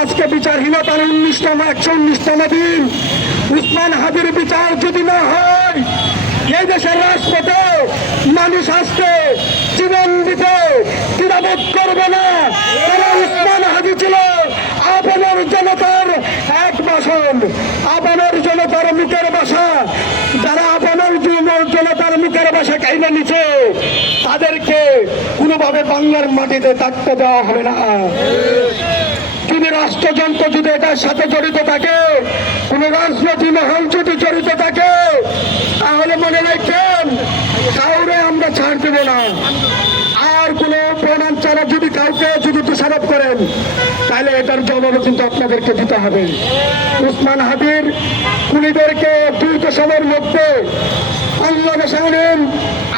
আজকে বিচারহীনতার 119তম দিন। উসমান হাদির বিচার যদি না হয়, এই দেশের রাজপথে মানুষ আসতে জীবন দিতে দ্বিধাবোধ করবে না। কারণ উসমান হাদি ছিল আপনার জনতার এক বাসন, আপনার জনতার মুখের বাসা। যারা আপনার জনতার মুখের বাসা কাইনে নিচ্ছে, তাদেরকে কোনোভাবে বাংলার মাটিতে থাকতে দেওয়া হবে না। যদি রাষ্ট্রযন্ত্র যদি এটার সাথে জড়িত থাকে, কোন রাজনৈতিক মহল যদি জড়িত থাকে, তাহলে মনে রাখেন কাউরে আমরা ছাড় দেব না। আর কোন প্রমাণ ছাড়া যদি কাউকে যদি দোষারোপ করেন, তাহলে এটার জবাব কিন্তু আপনাদেরকে দিতে হবে। উসমান হাদির খুনিদেরকে দ্রুত সময়ের মধ্যে বাংলাদেশে আনেন,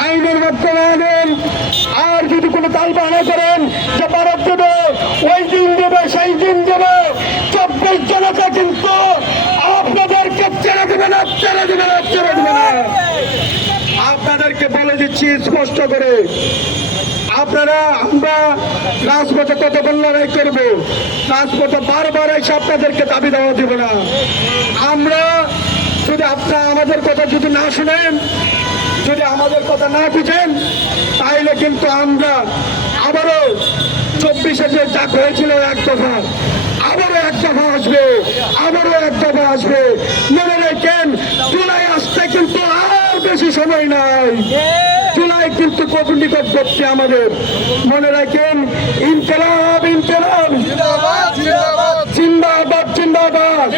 আইনের মাধ্যমে আনেন। আর যদি কোনো তালবাহানা করেন যে ভারত দেবে, ওই দিন দেবে, সেই দিন দেবে, 24 জনতা কিন্তু আপনাদেরকে ছেড়ে দেবে না, ছেড়ে দেবে না, ছেড়ে দেবে না। আপনাদেরকে বলে দিচ্ছি স্পষ্ট করে, আপনারা আমরা রাজপথে কতক্ষণ লড়াই করবো, রাজপথে বারবার এসে আপনাদেরকে দাবি দেওয়া দেব না। আমরা যদি আপনারা আমাদের কথা যদি না শুনেন, যদি আমাদের কথা না বুঝেন, তাহলে কিন্তু আমরা আবারও 24-এ যে যা হয়েছিল এক দফা, আবারও এক দফা আসবে, আবারও এক দফা আসবে। মনে রাখেন, জুলাই আসতে কিন্তু আর বেশি সময় নাই। জুলাই কিন্তু খুব নিকটবর্তী আমাদের। মনে রাখেন, ইনকিলাব ইনকিলাব, জিন্দাবাদ জিন্দাবাদ জিন্দাবাদ।